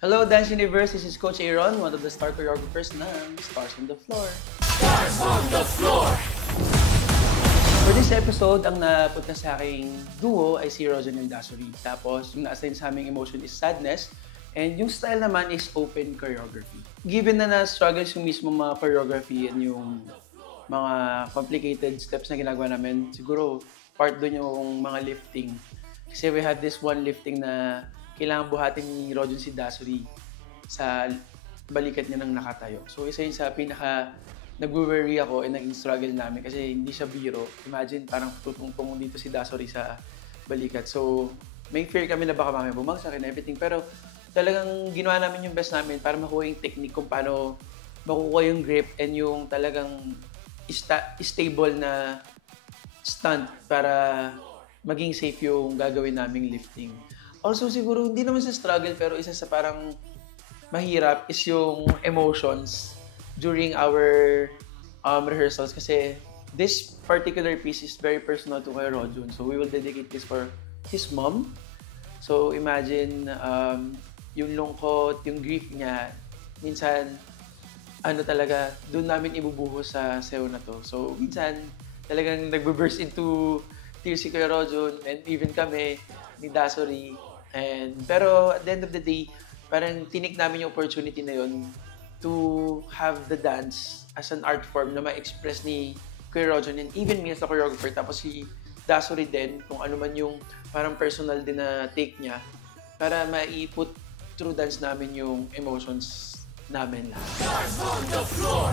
Hello, Dance Universe. This is Coach Aaron, one of the star choreographers ng Stars on the Floor. For this episode, ang napunta sa aking duo ay si Rojan and Dasuri. Tapos, yung na-assign sa aming emotion is sadness. And yung style naman is open choreography. Given na na-struggles yung mismo mga choreography and yung mga complicated steps na ginagawa namin, siguro part doon yung mga lifting. Kasi we have this one lifting na kailangan buhatin ni Rojan si Dasuri sa balikat niya nang nakatayo. So isa yun sa pinaka nag-worry ako and naging struggle namin kasi hindi siya biro. Imagine parang tutungtong dito si Dasuri sa balikat. So may fear kami na baka mamaya bumagsak and everything. Pero talagang ginawa namin yung best namin para makuha yung technique kung paano makukuha yung grip and yung talagang stable na stunt para maging safe yung gagawin naming lifting. Also siguro hindi naman sa struggle pero isa sa parang mahirap is yung emotions during our rehearsals kasi this particular piece is very personal to Kuya Rojan. So we will dedicate this for his mom. So imagine yung lungkot, yung grief niya, minsan ano talaga, doon namin ibubuhos sa sayo na to. So minsan talagang nagbe-burst into tears si Kuya Rojan and even kami ni Dasuri. Pero at the end of the day, parang tinik namin yung opportunity na yun to have the dance as an art form na ma-express ni Kuya Rojan and even me as a choreographer. Tapos si Dasuri din, kung ano man yung parang personal din na take niya para ma-put through dance namin yung emotions namin lahat. Stars on the floor!